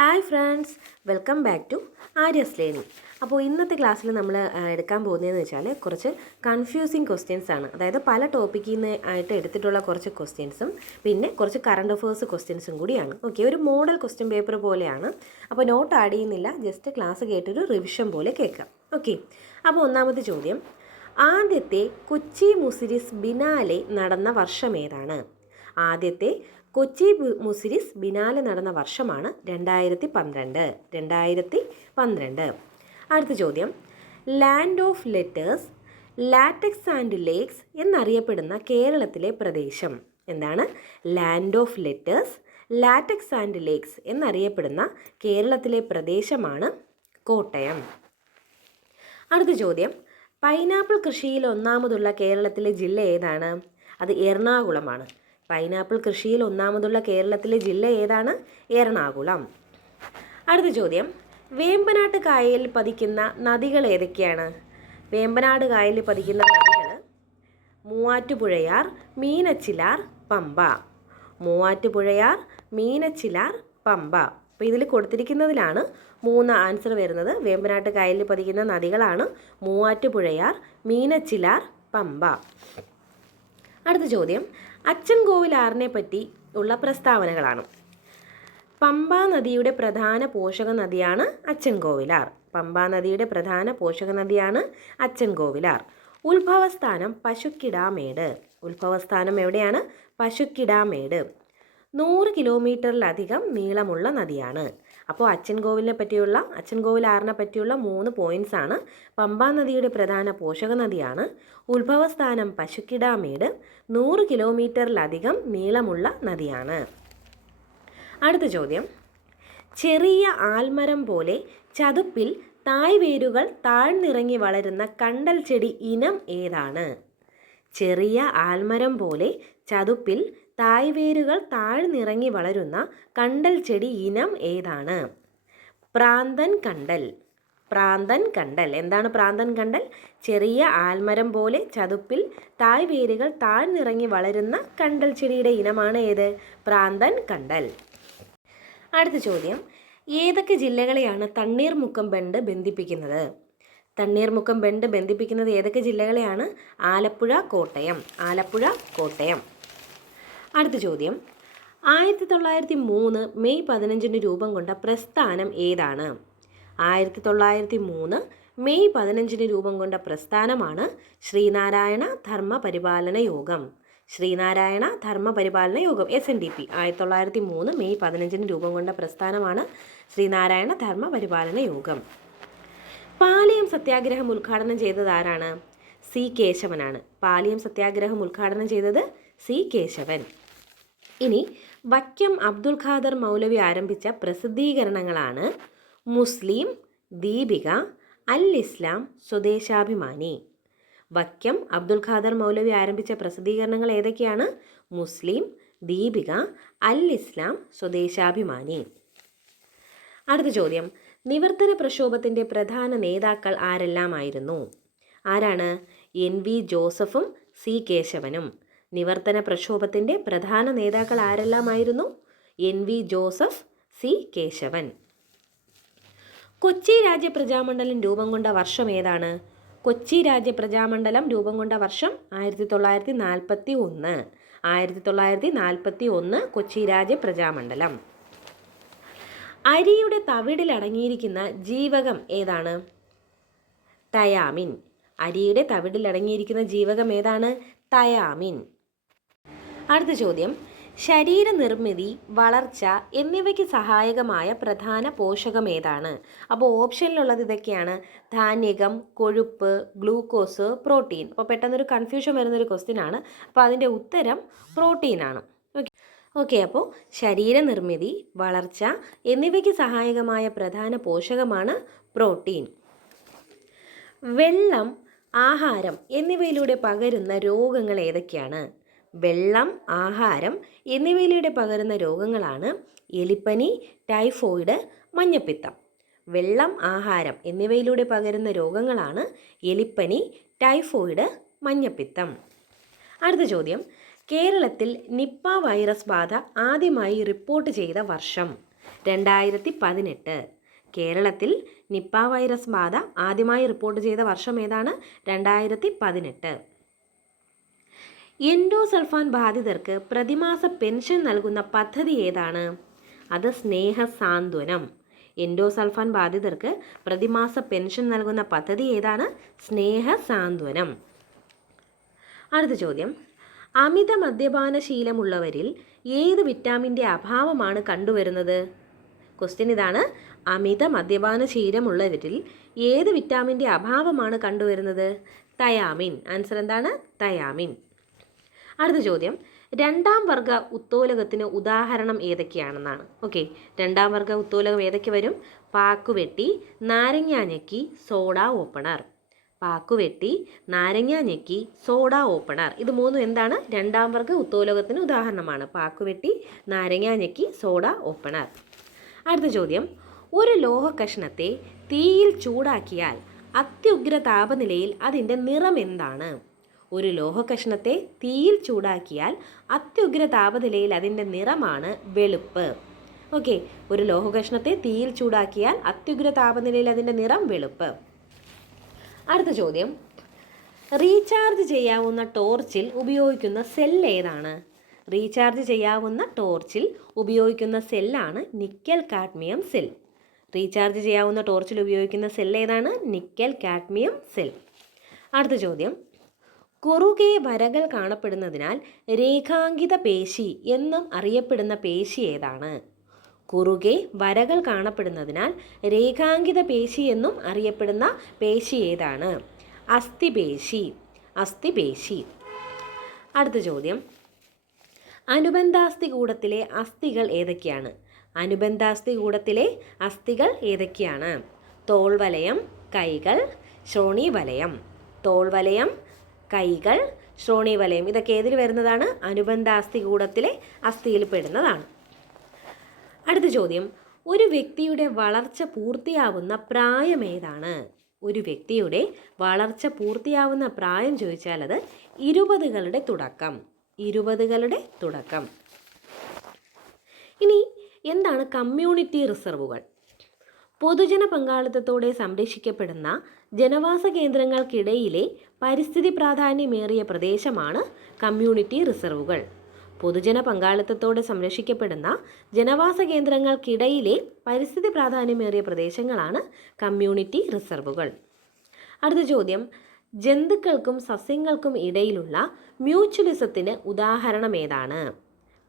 Hi friends, welcome back to Arya's learning. അപ്പോൾ ഇന്നത്തെ ക്ലാസ്സിൽ നമ്മൾ എടുക്കാൻ പോകുന്നതെന്ന് വെച്ചാൽ കുറച്ച് കൺഫ്യൂസിങ് ക്വസ്റ്റ്യൻസ് ആണ്. അതായത് പല ടോപ്പിക്കിൽ നിന്ന് ആയിട്ട് എടുത്തിട്ടുള്ള കുറച്ച് ക്വസ്റ്റ്യൻസും പിന്നെ കുറച്ച് കറണ്ട് അഫേഴ്സ് ക്വസ്റ്റ്യൻസും കൂടിയാണ്. ഓക്കെ, ഒരു മോഡൽ ക്വസ്റ്റ്യൻ പേപ്പർ പോലെയാണ്. അപ്പോൾ നോട്ട് ആഡ് ചെയ്യുന്നില്ല, ജസ്റ്റ് ക്ലാസ് കേട്ടൊരു റിവിഷൻ പോലെ കേൾക്കാം. ഓക്കെ, അപ്പോൾ ഒന്നാമത്തെ ചോദ്യം, ആദ്യത്തെ കൊച്ചി മുസിരിസ് ബിനാലെ നടന്ന വർഷം ഏതാണ്? ആദ്യത്തെ കൊച്ചി മുസിരിസ് ബിനാലെ നടന്ന വർഷമാണ് 2012. അടുത്ത ചോദ്യം, land of letters, latex and lakes എന്നറിയപ്പെടുന്ന കേരളത്തിലെ പ്രദേശം എന്താണ്? Land of letters, latex and lakes എന്നറിയപ്പെടുന്ന കേരളത്തിലെ പ്രദേശമാണ് കോട്ടയം. അടുത്ത ചോദ്യം, പൈനാപ്പിൾ കൃഷിയിൽ ഒന്നാമതുള്ള കേരളത്തിലെ ജില്ല ഏതാണ്? അത് എറണാകുളമാണ്. പൈനാപ്പിൾ കൃഷിയിൽ ഒന്നാമതുള്ള കേരളത്തിലെ ജില്ല ഏതാണ്? എറണാകുളം. അടുത്ത ചോദ്യം, വേമ്പനാട്ട് കായലിൽ പതിക്കുന്ന നദികൾ ഏതൊക്കെയാണ്? വേമ്പനാട് കായലിൽ പതിക്കുന്ന നദികൾ മൂവാറ്റുപുഴയാർ, മീനച്ചിലാർ, പമ്പ. മൂവാറ്റുപുഴയാർ, മീനച്ചിലാർ, പമ്പ. അപ്പോൾ ഇതിൽ കൊടുത്തിരിക്കുന്നതിലാണ് 3 ആൻസർ വരുന്നത്. വേമ്പനാട്ട് കായലിൽ പതിക്കുന്ന നദികളാണ് മൂവാറ്റുപുഴയാർ, മീനച്ചിലാർ, പമ്പ. അടുത്ത ചോദ്യം, അച്ചൻകോവിലാറിനെ പറ്റി ഉള്ള പ്രസ്താവനകളാണ്. പമ്പാ നദിയുടെ പ്രധാന പോഷക നദിയാണ് അച്ചൻകോവിലാർ. പമ്പാ നദിയുടെ പ്രധാന പോഷക നദിയാണ് അച്ചൻകോവിലാർ. ഉത്ഭവസ്ഥാനം പശുക്കിടാമേട്. ഉത്ഭവസ്ഥാനം എവിടെയാണ്? പശുക്കിടാമേട്. 100 കിലോമീറ്ററിലധികം നീളമുള്ള നദിയാണ്. അപ്പോൾ അച്ചൻകോവിലാറിനെ പറ്റിയുള്ള 3 പോയിന്റ്സ് ആണ്. പമ്പാ നദിയുടെ പ്രധാന പോഷക നദിയാണ്, ഉത്ഭവസ്ഥാനം പശുക്കിടാമേട്, 100 കിലോമീറ്ററിലധികം നീളമുള്ള നദിയാണ്. അടുത്ത ചോദ്യം, ചെറിയ ആൽമരം പോലെ ചതുപ്പിൽ തായ്വേരുകൾ താഴ്ന്നിറങ്ങി വളരുന്ന കണ്ടൽ ചെടി ഇനം ഏതാണ്? ചെറിയ ആൽമരം പോലെ ചതുപ്പിൽ തായ്വേരുകൾ താഴ്ന്നിറങ്ങി വളരുന്ന കണ്ടൽ ചെടി ഇനം ഏതാണ്? പ്രാന്തൻ കണ്ടൽ. പ്രാന്തൻ കണ്ടൽ. എന്താണ് പ്രാന്തൻ കണ്ടൽ? ചെറിയ ആൽമരം പോലെ ചതുപ്പിൽ തായ്വേരുകൾ താഴ്ന്നിറങ്ങി വളരുന്ന കണ്ടൽ ചെടിയുടെ ഇനമാണ് ഏത്? പ്രാന്തൻ കണ്ടൽ. അടുത്ത ചോദ്യം, ഏതൊക്കെ ജില്ലകളെയാണ് തണ്ണീർമുക്കം ബണ്ട് ബന്ധിപ്പിക്കുന്നത്? തണ്ണീർമുക്കം ബണ്ട് ബന്ധിപ്പിക്കുന്നത് ഏതൊക്കെ ജില്ലകളെയാണ്? ആലപ്പുഴ, കോട്ടയം. ആലപ്പുഴ, കോട്ടയം. അടുത്ത ചോദ്യം, 1903 മെയ് 15 രൂപം കൊണ്ട പ്രസ്ഥാനം ഏതാണ്? 1903 മെയ് 15 രൂപം കൊണ്ട പ്രസ്ഥാനമാണ് ശ്രീനാരായണ ധർമ്മ പരിപാലന യോഗം. ശ്രീനാരായണ ധർമ്മ പരിപാലന യോഗം, SNDP. 1903 മെയ് 15 രൂപം കൊണ്ട പ്രസ്ഥാനമാണ് ശ്രീനാരായണ ധർമ്മ പരിപാലന യോഗം. പാലിയം സത്യാഗ്രഹം ഉദ്ഘാടനം ചെയ്തത് ആരാണ്? സി കേശവനാണ്. പാലിയം സത്യാഗ്രഹം ഉദ്ഘാടനം ചെയ്തത് സി കേശവൻ. ഇനി വക്കം അബ്ദുൽ ഖാദർ മൗലവി ആരംഭിച്ച പ്രസിദ്ധീകരണങ്ങളാണ് മുസ്ലിം, ദീപിക, അൽ ഇസ്ലാം, സ്വദേശാഭിമാനി. വക്കം അബ്ദുൽ ഖാദർ മൗലവി ആരംഭിച്ച പ്രസിദ്ധീകരണങ്ങൾ ഏതൊക്കെയാണ്? മുസ്ലിം, ദീപിക, അൽ ഇസ്ലാം, സ്വദേശാഭിമാനി. അടുത്ത ചോദ്യം, നിവർത്തന പ്രക്ഷോഭത്തിൻ്റെ പ്രധാന നേതാക്കൾ ആരെല്ലാമായിരുന്നു? ആരാണ്? NV ജോസഫും സി കേശവനും. നിവർത്തന പ്രക്ഷോഭത്തിൻ്റെ പ്രധാന നേതാക്കൾ ആരെല്ലാമായിരുന്നു? NV Joseph, C Kesavan. കൊച്ചി രാജ്യ പ്രജാമണ്ഡലം രൂപം കൊണ്ട വർഷം ഏതാണ്? കൊച്ചി രാജ്യ പ്രജാമണ്ഡലം രൂപം കൊണ്ട വർഷം 1941. 1941 കൊച്ചി രാജ്യ പ്രജാമണ്ഡലം. അരിയുടെ തവിടിൽ അടങ്ങിയിരിക്കുന്ന ജീവകം ഏതാണ്? തയാമിൻ. അരിയുടെ തവിടിൽ അടങ്ങിയിരിക്കുന്ന ജീവകം ഏതാണ്? തയാമിൻ. അടുത്ത ചോദ്യം, ശരീരനിർമ്മിതി, വളർച്ച എന്നിവയ്ക്ക് സഹായകമായ പ്രധാന പോഷകം ഏതാണ്? അപ്പോൾ ഓപ്ഷനിലുള്ളത് ഇതൊക്കെയാണ്: ധാന്യകം, കൊഴുപ്പ്, ഗ്ലൂക്കോസ്, പ്രോട്ടീൻ. അപ്പോൾ പെട്ടെന്നൊരു കൺഫ്യൂഷൻ വരുന്നൊരു ക്വസ്റ്റ്യൻ ആണ്. അപ്പോൾ അതിൻ്റെ ഉത്തരം പ്രോട്ടീനാണ്. ഓക്കെ, അപ്പോൾ ശരീരനിർമ്മിതി, വളർച്ച എന്നിവയ്ക്ക് സഹായകമായ പ്രധാന പോഷകമാണ് പ്രോട്ടീൻ. വെള്ളം, ആഹാരം എന്നിവയിലൂടെ പകരുന്ന രോഗങ്ങൾ ഏതൊക്കെയാണ്? വെള്ളം, ആഹാരം എന്നിവയിലൂടെ പകരുന്ന രോഗങ്ങളാണ് എലിപ്പനി, ടൈഫോയിഡ്, മഞ്ഞപ്പിത്തം. വെള്ളം, ആഹാരം എന്നിവയിലൂടെ പകരുന്ന രോഗങ്ങളാണ് എലിപ്പനി, ടൈഫോയിഡ്, മഞ്ഞപ്പിത്തം. അടുത്ത ചോദ്യം, കേരളത്തിൽ നിപ്പ വൈറസ് ബാധ ആദ്യമായി റിപ്പോർട്ട് ചെയ്ത വർഷം? 2018. കേരളത്തിൽ നിപ്പ വൈറസ് ബാധ ആദ്യമായി റിപ്പോർട്ട് ചെയ്ത വർഷം ഏതാണ്? 2018. എൻഡോസൾഫാൻ ബാധിതർക്ക് പ്രതിമാസ പെൻഷൻ നൽകുന്ന പദ്ധതി ഏതാണ്? അത് സ്നേഹസാന്ത്വനം. എൻഡോസൾഫാൻ ബാധിതർക്ക് പ്രതിമാസ പെൻഷൻ നൽകുന്ന പദ്ധതി ഏതാണ്? സ്നേഹസാന്ത്വനം. അടുത്ത ചോദ്യം, അമിത മദ്യപാന ശീലമുള്ളവരിൽ ഏത് വിറ്റാമിൻ്റെ അഭാവമാണ് കണ്ടുവരുന്നത്? ക്വസ്റ്റ്യൻ ഇതാണ്, അമിത മദ്യപാന ശീലമുള്ളവരിൽ ഏത് വിറ്റാമിൻ്റെ അഭാവമാണ് കണ്ടുവരുന്നത്? തയാമിൻ. ആൻസർ എന്താണ്? തയാമിൻ. അടുത്ത ചോദ്യം, രണ്ടാം വർഗ ഉത്തോലകത്തിന് ഉദാഹരണം ഏതൊക്കെയാണെന്നാണ്. ഓക്കെ, രണ്ടാം വർഗ ഉത്തോലകം ഏതൊക്കെ വരും? പാക്കുവെട്ടി, നാരങ്ങ ഞെക്കി, സോഡ ഓപ്പണർ. പാക്കുവെട്ടി, നാരങ്ങ ഞെക്കി, സോഡ ഓപ്പണർ. ഇത് മൂന്നും എന്താണ്? രണ്ടാം വർഗ ഉത്തോലകത്തിന് ഉദാഹരണമാണ്. പാക്കുവെട്ടി, നാരങ്ങ ഞെക്കി, സോഡ ഓപ്പണർ. അടുത്ത ചോദ്യം, ഒരു ലോഹ കഷ്ണത്തെ തീയിൽ ചൂടാക്കിയാൽ അത്യുഗ്ര താപനിലയിൽ അതിൻ്റെ നിറം എന്താണ്? ഒരു ലോഹ കഷ്ണത്തെ തീയിൽ ചൂടാക്കിയാൽ അത്യുഗ്ര താപനിലയിൽ അതിൻ്റെ നിറമാണ് വെളുപ്പ്. ഓക്കെ, ഒരു ലോഹ കഷ്ണത്തെ തീയിൽ ചൂടാക്കിയാൽ അത്യുഗ്ര താപനിലയിൽ അതിൻ്റെ നിറം വെളുപ്പ്. അടുത്ത ചോദ്യം, റീചാർജ് ചെയ്യാവുന്ന ടോർച്ചിൽ ഉപയോഗിക്കുന്ന സെൽ ഏതാണ്? റീചാർജ് ചെയ്യാവുന്ന ടോർച്ചിൽ ഉപയോഗിക്കുന്ന സെല്ലാണ് നിക്കൽ കാഡ്മിയം സെൽ. റീചാർജ് ചെയ്യാവുന്ന ടോർച്ചിൽ ഉപയോഗിക്കുന്ന സെൽ ഏതാണ്? Nickel cadmium cell. അടുത്ത ചോദ്യം, കുറുകെ വരകൾ കാണപ്പെടുന്നതിനാൽ രേഖാങ്കിത പേശി എന്നും അറിയപ്പെടുന്ന പേശി ഏതാണ്? കുറുകെ വരകൾ കാണപ്പെടുന്നതിനാൽ രേഖാങ്കിത പേശി എന്നും അറിയപ്പെടുന്ന പേശി ഏതാണ്? അസ്ഥിപേശി. അസ്ഥിപേശി. അടുത്ത ചോദ്യം, അനുബന്ധാസ്ഥികൂടത്തിലെ അസ്ഥികൾ ഏതൊക്കെയാണ്? അനുബന്ധാസ്ഥികൂടത്തിലെ അസ്ഥികൾ ഏതൊക്കെയാണ്? തോൾവലയം, കൈകൾ, ശ്രോണീവലയം. തോൾവലയം, കൈകൾ, ശ്രോണീവലയം. ഇതൊക്കെ ഏതിൽ വരുന്നതാണ്? അനുബന്ധാസ്ഥികൂടത്തിലെ അസ്ഥിയിൽ പെടുന്നതാണ്. അടുത്ത ചോദ്യം, ഒരു വ്യക്തിയുടെ വളർച്ച പൂർത്തിയാവുന്ന പ്രായം ഏതാണ്? ഒരു വ്യക്തിയുടെ വളർച്ച പൂർത്തിയാവുന്ന പ്രായം ചോദിച്ചാൽ അത് 20കളുടെ തുടക്കം. 20കളുടെ തുടക്കം. ഇനി എന്താണ് കമ്മ്യൂണിറ്റി റിസർവുകൾ? പൊതുജന പങ്കാളിത്തത്തോടെ സംരക്ഷിക്കപ്പെടുന്ന ജനവാസ കേന്ദ്രങ്ങൾക്കിടയിലെ പരിസ്ഥിതി പ്രാധാന്യമേറിയ പ്രദേശമാണ് കമ്മ്യൂണിറ്റി റിസർവുകൾ. പൊതുജന പങ്കാളിത്തത്തോടെ സംരക്ഷിക്കപ്പെടുന്ന ജനവാസ കേന്ദ്രങ്ങൾക്കിടയിലെ പരിസ്ഥിതി പ്രാധാന്യമേറിയ പ്രദേശങ്ങളാണ് കമ്മ്യൂണിറ്റി റിസർവുകൾ. അടുത്ത ചോദ്യം, ജന്തുക്കൾക്കും സസ്യങ്ങൾക്കും ഇടയിലുള്ള മ്യൂച്വലിസത്തിന് ഉദാഹരണം ഏതാണ്?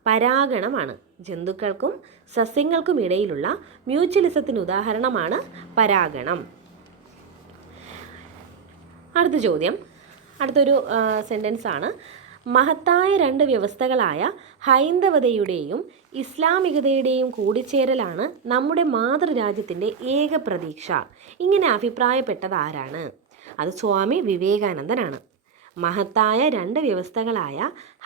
പരാഗണമാണ്. ജന്തുക്കൾക്കും സസ്യങ്ങൾക്കും ഇടയിലുള്ള മ്യൂച്വലിസത്തിന് ഉദാഹരണമാണ് പരാഗണം. അടുത്ത ചോദ്യം, അടുത്തൊരു സെൻറ്റൻസ് ആണ്, മഹത്തായ രണ്ട് വ്യവസ്ഥകളായ ഹൈന്ദവതയുടെയും ഇസ്ലാമികതയുടെയും കൂടിച്ചേരലാണ് നമ്മുടെ മാതൃരാജ്യത്തിൻ്റെ ഏക പ്രതീക്ഷ. ഇങ്ങനെ അഭിപ്രായപ്പെട്ടത് ആരാണ്? അത് സ്വാമി വിവേകാനന്ദനാണ്. മഹത്തായ രണ്ട് വ്യവസ്ഥകളായ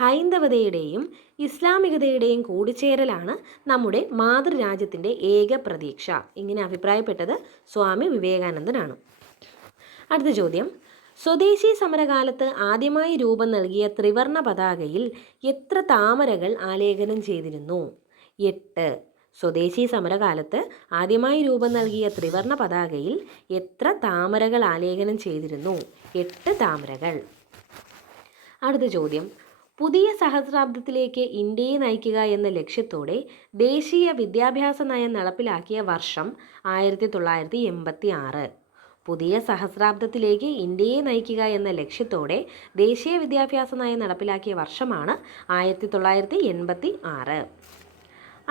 ഹൈന്ദവതയുടെയും ഇസ്ലാമികതയുടെയും കൂടിച്ചേരലാണ് നമ്മുടെ മാതൃരാജ്യത്തിൻ്റെ ഏക പ്രതീക്ഷ. ഇങ്ങനെ അഭിപ്രായപ്പെട്ടത് സ്വാമി വിവേകാനന്ദനാണ്. അടുത്ത ചോദ്യം, സ്വദേശി സമരകാലത്ത് ആദ്യമായി രൂപം നൽകിയ ത്രിവർണ പതാകയിൽ എത്ര താമരകൾ ആലേഖനം ചെയ്തിരുന്നു? 8. സ്വദേശി സമരകാലത്ത് ആദ്യമായി രൂപം നൽകിയ ത്രിവർണ പതാകയിൽ എത്ര താമരകൾ ആലേഖനം ചെയ്തിരുന്നു? 8 താമരകൾ. അടുത്ത ചോദ്യം, പുതിയ സഹസ്രാബ്ദത്തിലേക്ക് ഇന്ത്യയെ നയിക്കുക എന്ന ലക്ഷ്യത്തോടെ ദേശീയ വിദ്യാഭ്യാസ നയം നടപ്പിലാക്കിയ വർഷം 1986. പുതിയ സഹസ്രാബ്ദത്തിലേക്ക് ഇന്ത്യയെ നയിക്കുക എന്ന ലക്ഷ്യത്തോടെ ദേശീയ വിദ്യാഭ്യാസ നയം നടപ്പിലാക്കിയ വർഷമാണ് 1986.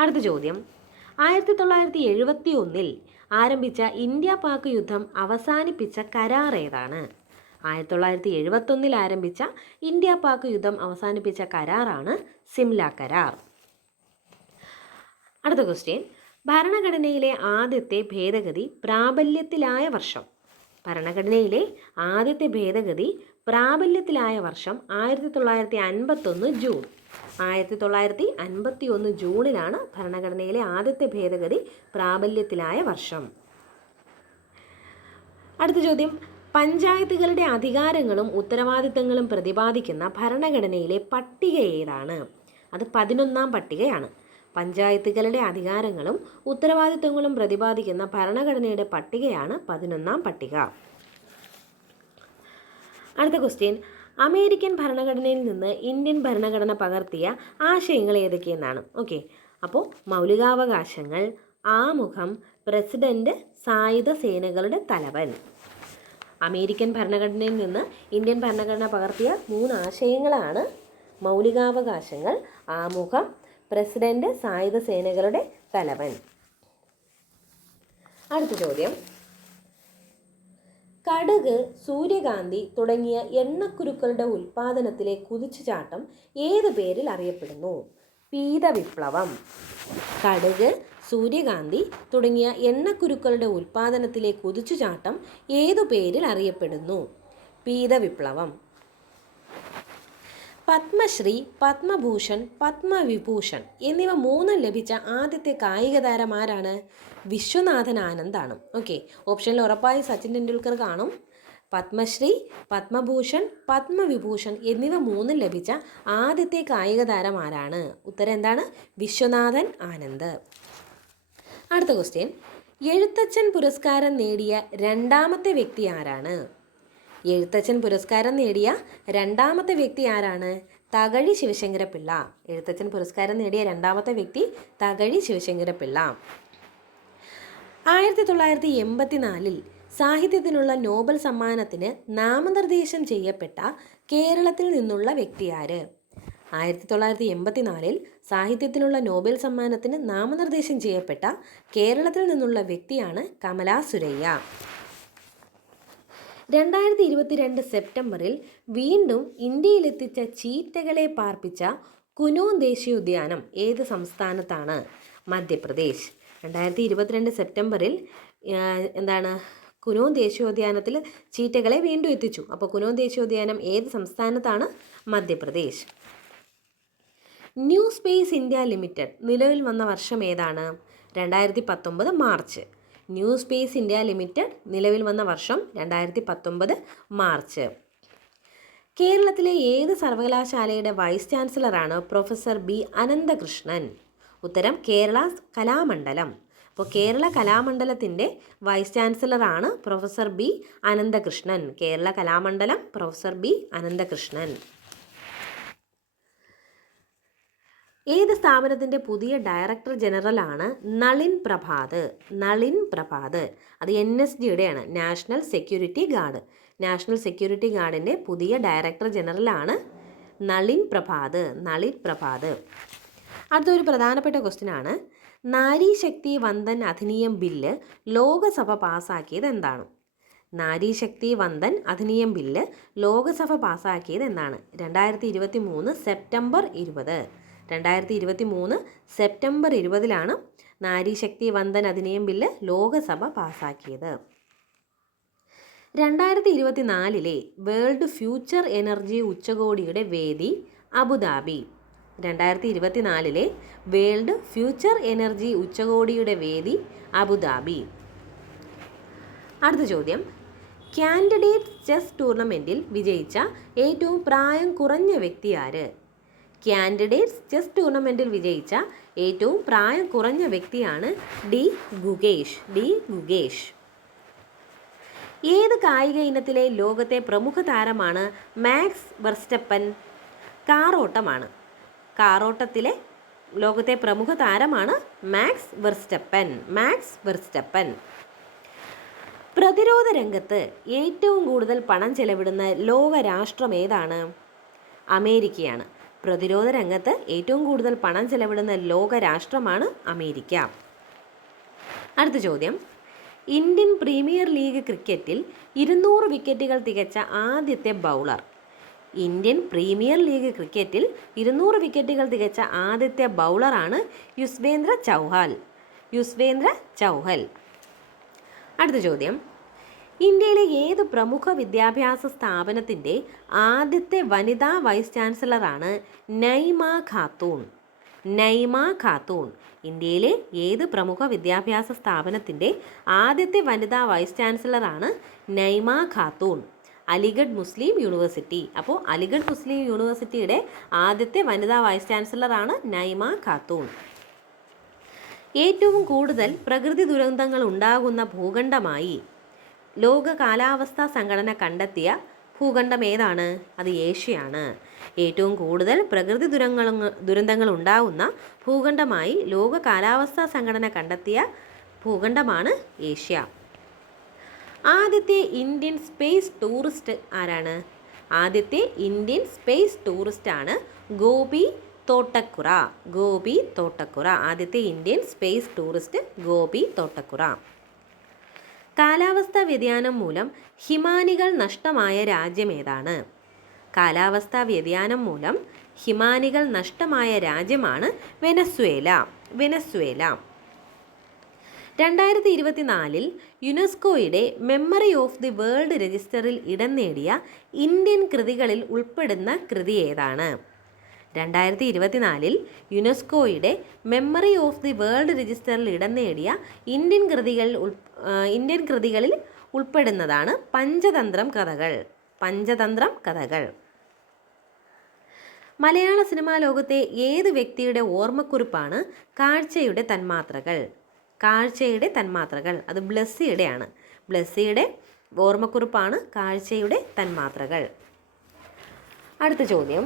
അടുത്ത ചോദ്യം, 1971 ആരംഭിച്ച ഇന്ത്യ പാക് യുദ്ധം അവസാനിപ്പിച്ച കരാർ ഏതാണ്? 1971 ആരംഭിച്ച ഇന്ത്യ പാക് യുദ്ധം അവസാനിപ്പിച്ച കരാറാണ് സിംല കരാർ. അടുത്ത ക്വസ്റ്റ്യൻ, ഭരണഘടനയിലെ ആദ്യത്തെ ഭേദഗതി പ്രാബല്യത്തിലായ വർഷം. ഭരണഘടനയിലെ ആദ്യത്തെ ഭേദഗതി പ്രാബല്യത്തിലായ വർഷം 1951 ജൂൺ. 1951 ജൂണിലാണ് ഭരണഘടനയിലെ ആദ്യത്തെ ഭേദഗതി പ്രാബല്യത്തിലായ വർഷം. അടുത്ത ചോദ്യം, പഞ്ചായത്തുകളുടെ അധികാരങ്ങളും ഉത്തരവാദിത്തങ്ങളും പ്രതിപാദിക്കുന്ന ഭരണഘടനയിലെ പട്ടിക ഏതാണ്? അത് 11ാം പട്ടികയാണ്. പഞ്ചായത്തുകളുടെ അധികാരങ്ങളും ഉത്തരവാദിത്തങ്ങളും പ്രതിപാദിക്കുന്ന ഭരണഘടനയുടെ പട്ടികയാണ് 11-ാം പട്ടിക. അടുത്ത ക്വസ്റ്റ്യൻ, അമേരിക്കൻ ഭരണഘടനയിൽ നിന്ന് ഇന്ത്യൻ ഭരണഘടന പകർത്തിയ ആശയങ്ങൾ ഏതൊക്കെയെന്നാണ്. ഓക്കെ, അപ്പോൾ മൗലികാവകാശങ്ങൾ, ആമുഖം, പ്രസിഡന്റ്, സായുധ സേനകളുടെ തലവൻ. അമേരിക്കൻ ഭരണഘടനയിൽ നിന്ന് ഇന്ത്യൻ ഭരണഘടന പകർത്തിയ 3 ആശയങ്ങളാണ് മൗലികാവകാശങ്ങൾ, ആമുഖം, പ്രസിഡന്റ്, സായുധ സേനകളുടെ തലവൻ. അടുത്ത ചോദ്യം, കടുക്, സൂര്യകാന്തി തുടങ്ങിയ എണ്ണക്കുരുക്കളുടെ ഉൽപാദനത്തിലെ കുതിച്ചുചാട്ടം ഏത് പേരിൽ അറിയപ്പെടുന്നു? പീതവിപ്ലവം. കടുക്, സൂര്യകാന്തി തുടങ്ങിയ എണ്ണക്കുരുക്കളുടെ ഉൽപാദനത്തിലെ കുതിച്ചുചാട്ടം ഏതു പേരിൽ അറിയപ്പെടുന്നു? പീതവിപ്ലവം. പത്മശ്രീ, പത്മഭൂഷൺ, പത്മവിഭൂഷൺ എന്നിവ 3 ലഭിച്ച ആദ്യത്തെ കായിക താരം ആരാണ്? വിശ്വനാഥൻ ആനന്ദാണ്. ഓക്കെ, ഓപ്ഷനിൽ ഉറപ്പായി സച്ചിൻ ടെണ്ടുൽക്കർ കാണും. പത്മശ്രീ, പത്മഭൂഷൺ, പത്മവിഭൂഷൺ എന്നിവ 3 ലഭിച്ച ആദ്യത്തെ കായിക താരം ആരാണ്? ഉത്തരം എന്താണ്? വിശ്വനാഥൻ ആനന്ദ്. അടുത്ത ക്വസ്റ്റ്യൻ, എഴുത്തച്ഛൻ പുരസ്കാരം നേടിയ 2ാമത്തെ വ്യക്തി ആരാണ്? എഴുത്തച്ഛൻ പുരസ്കാരം നേടിയ 2ാമത്തെ വ്യക്തി ആരാണ്? തകഴി ശിവശങ്കരപ്പിള്ള. എഴുത്തച്ഛൻ പുരസ്കാരം നേടിയ 2ാമത്തെ വ്യക്തി തകഴി ശിവശങ്കരപ്പിള്ള. 1984 സാഹിത്യത്തിനുള്ള നോബൽ സമ്മാനത്തിന് നാമനിർദ്ദേശം ചെയ്യപ്പെട്ട കേരളത്തിൽ നിന്നുള്ള വ്യക്തി ആര്? 1984 സാഹിത്യത്തിനുള്ള നോബൽ സമ്മാനത്തിന് നാമനിർദ്ദേശം ചെയ്യപ്പെട്ട കേരളത്തിൽ നിന്നുള്ള വ്യക്തിയാണ് കമലാ സുരയ്യ. 2022 സെപ്റ്റംബറിൽ വീണ്ടും ഇന്ത്യയിലെത്തിച്ച ചീറ്റകളെ പാർപ്പിച്ച കുനോൻ ദേശീയോദ്യാനം ഏത് സംസ്ഥാനത്താണ്? മധ്യപ്രദേശ്. 2022 സെപ്റ്റംബറിൽ കുനോൻ ദേശീയോദ്യാനത്തിൽ ചീറ്റകളെ വീണ്ടും എത്തിച്ചു. അപ്പോൾ കുനോൻ ദേശീയോദ്യാനം ഏത് സംസ്ഥാനത്താണ്? Madhya Pradesh. New space India limited നിലവിൽ വന്ന വർഷം ഏതാണ്? 2019 March. New space India limited നിലവിൽ വന്ന വർഷം 2019 മാർച്ച്. കേരളത്തിലെ ഏത് സർവകലാശാലയുടെ വൈസ് ചാൻസലറാണ് പ്രൊഫസർ ബി അനന്തകൃഷ്ണൻ? ഉത്തരം കേരള കലാമണ്ഡലം. അപ്പോൾ Kerala കലാമണ്ഡലത്തിൻ്റെ vice ചാൻസലറാണ് professor B Ananthakrishnan. Kerala Kalamandalam, professor B Ananthakrishnan. ഏത് സ്ഥാപനത്തിൻ്റെ പുതിയ ഡയറക്ടർ ജനറലാണ് നളിൻ പ്രഭാത്? നളിൻ പ്രഭാത് അത് NSGയുടെയാണ്, national security guard. National security ഗാർഡിൻ്റെ പുതിയ ഡയറക്ടർ ജനറലാണ് നളിൻ പ്രഭാത്. നളിൻ പ്രഭാത്. അടുത്തൊരു പ്രധാനപ്പെട്ട ക്വസ്റ്റ്യനാണ്, നാരീശക്തി വന്ദൻ അധിനിയം ബില്ല് ലോകസഭ പാസ്സാക്കിയത് എന്താണ്? നാരീശക്തി വന്ദൻ അധിനിയം ബില്ല് ലോകസഭ പാസ്സാക്കിയത് എന്നാണ്? 2023 സെപ്റ്റംബർ 20. 2023 സെപ്റ്റംബർ 20 നാരീശക്തി Vandan Adhiniyam bill Lok Sabha പാസ്സാക്കിയത്. 2024 world future energy ഉച്ചകോടിയുടെ വേദി അബുദാബി. 2024 വേൾഡ് ഫ്യൂച്ചർ എനർജി ഉച്ചകോടിയുടെ വേദി അബുദാബി. അടുത്ത ചോദ്യം, കാൻഡിഡേറ്റ് ചെസ് ടൂർണമെൻറ്റിൽ വിജയിച്ച ഏറ്റവും പ്രായം കുറഞ്ഞ വ്യക്തി ആര്? കാൻഡിഡേറ്റ്സ് ചെസ് ടൂർണമെൻറ്റിൽ വിജയിച്ച ഏറ്റവും പ്രായം കുറഞ്ഞ വ്യക്തിയാണ് ഡി ഗുഗേഷ്. ഏത് കായിക ഇനത്തിലെ ലോകത്തെ പ്രമുഖ താരമാണ് മാക്സ് വെർസ്റ്റപ്പൻ? കാറോട്ടമാണ്. കാറോട്ടത്തിലെ ലോകത്തെ പ്രമുഖ താരമാണ് മാക്സ് വെർസ്റ്റപ്പൻ. പ്രതിരോധ രംഗത്ത് ഏറ്റവും കൂടുതൽ പണം ചെലവിടുന്ന ലോക രാഷ്ട്രം ഏതാണ്? അമേരിക്കയാണ്. പ്രതിരോധ രംഗത്ത് ഏറ്റവും കൂടുതൽ പണം ചെലവിടുന്ന ലോക രാഷ്ട്രമാണ് അമേരിക്ക. അടുത്ത ചോദ്യം, ഇന്ത്യൻ പ്രീമിയർ ലീഗ് ക്രിക്കറ്റിൽ 200 വിക്കറ്റുകൾ തികച്ച ആദ്യത്തെ ബൗളർ? ഇന്ത്യൻ പ്രീമിയർ ലീഗ് ക്രിക്കറ്റിൽ 200 വിക്കറ്റുകൾ തികച്ച ആദ്യത്തെ ബൗളറാണ് യുസ്വേന്ദ്ര ചൗഹൽ. അടുത്ത ചോദ്യം, ഇന്ത്യയിലെ ഏത് പ്രമുഖ വിദ്യാഭ്യാസ സ്ഥാപനത്തിൻ്റെ ആദ്യത്തെ വനിതാ വൈസ് ചാൻസലറാണ് നൈമ ഖാത്തൂൺ? ഇന്ത്യയിലെ ഏത് പ്രമുഖ വിദ്യാഭ്യാസ സ്ഥാപനത്തിൻ്റെ ആദ്യത്തെ വനിതാ വൈസ് ചാൻസലറാണ് നൈമ ഖാത്തൂൺ? അലിഗഡ് മുസ്ലിം യൂണിവേഴ്സിറ്റി. അപ്പോൾ അലിഗഡ് മുസ്ലിം യൂണിവേഴ്സിറ്റിയുടെ ആദ്യത്തെ വനിതാ വൈസ് ചാൻസലറാണ് നൈമ ഖാത്തൂൺ. ഏറ്റവും കൂടുതൽ പ്രകൃതി ദുരന്തങ്ങൾ ഉണ്ടാകുന്ന ഭൂഖണ്ഡമായി ലോക കാലാവസ്ഥാ സംഘടന കണ്ടെത്തിയ ഭൂഖണ്ഡം ഏതാണ്? അത് ഏഷ്യയാണ്. ഏറ്റവും കൂടുതൽ പ്രകൃതി ദുരന്തങ്ങൾ ഉണ്ടാകുന്ന ഭൂഖണ്ഡമായി ലോക കാലാവസ്ഥാ സംഘടന കണ്ടെത്തിയ ഭൂഖണ്ഡമാണ് ഏഷ്യ. ആദ്യത്തെ ഇന്ത്യൻ സ്പേസ് ടൂറിസ്റ്റ് ആരാണ്? ആദ്യത്തെ ഇന്ത്യൻ സ്പേസ് ടൂറിസ്റ്റാണ് ഗോപി തോട്ടക്കുറ. ഗോപി തോട്ടക്കുറ ആദ്യത്തെ Indian space tourist Gopi Thotakura. കാലാവസ്ഥാ വ്യതിയാനം മൂലം ഹിമാനികൾ നഷ്ടമായ രാജ്യം ഏതാണ്? കാലാവസ്ഥാ വ്യതിയാനം മൂലം ഹിമാനികൾ നഷ്ടമായ രാജ്യമാണ് വെനസ്വേല. വെനസ്വേല. 2024 യുനെസ്കോയുടെ മെമ്മറി ഓഫ് ദി വേൾഡ് രജിസ്റ്ററിൽ ഇടം നേടിയ ഇന്ത്യൻ കൃതികളിൽ ഉൾപ്പെടുന്ന കൃതി ഏതാണ്? 2024 യുനെസ്കോയുടെ മെമ്മറി ഓഫ് ദി വേൾഡ് രജിസ്റ്ററിൽ ഇടം നേടിയ ഇന്ത്യൻ കൃതികളിൽ ഉൾപ്പെടുന്നതാണ് പഞ്ചതന്ത്രം കഥകൾ. പഞ്ചതന്ത്രം കഥകൾ. മലയാള സിനിമാ ലോകത്തെ ഏത് വ്യക്തിയുടെ ഓർമ്മക്കുറിപ്പാണ് കാഴ്ചയുടെ തന്മാത്രകൾ? കാഴ്ചയുടെ തന്മാത്രകൾ. അത് ബ്ലെസ്സിയുടെയാണ്. ബ്ലെസ്സിയുടെ ഓർമ്മക്കുറിപ്പാണ് കാഴ്ചയുടെ തന്മാത്രകൾ. അടുത്ത ചോദ്യം,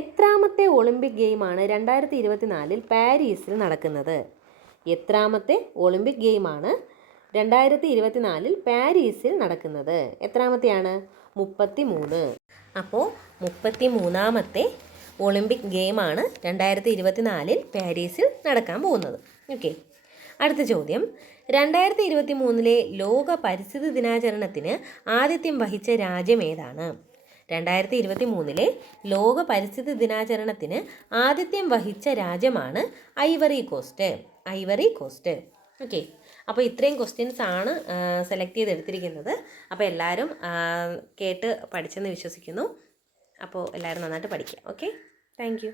എത്രാമത്തെ ഒളിമ്പിക് ഗെയിമാണ് 2024 പാരീസിൽ നടക്കുന്നത്? എത്രാമത്തെ ഒളിമ്പിക് ഗെയിമാണ് 2024 പാരീസിൽ നടക്കുന്നത്? എത്രാമത്തെയാണ്? 33. അപ്പോൾ 33ാമത്തെ ഒളിമ്പിക് ഗെയിമാണ് 2024 പാരീസിൽ നടക്കാൻ പോകുന്നത്. ഓക്കെ. അടുത്ത ചോദ്യം, 2023 ലോക പരിസ്ഥിതി ദിനാചരണത്തിന് ആതിഥ്യം വഹിച്ച രാജ്യം ഏതാണ്? 2023 ലോക പരിസ്ഥിതി ദിനാചരണത്തിന് ആതിഥ്യം വഹിച്ച രാജ്യമാണ് Ivory Coast. Ivory Coast. Okay. അപ്പോൾ ഇത്രയും ക്വസ്റ്റ്യൻസ് ആണ് സെലക്ട് ചെയ്തെടുത്തിരിക്കുന്നത്. അപ്പോൾ എല്ലാവരും കേട്ട് പഠിച്ചെന്ന് വിശ്വസിക്കുന്നു. അപ്പോൾ എല്ലാവരും നന്നായിട്ട് പഠിക്കുക. ഓക്കെ. Thank you.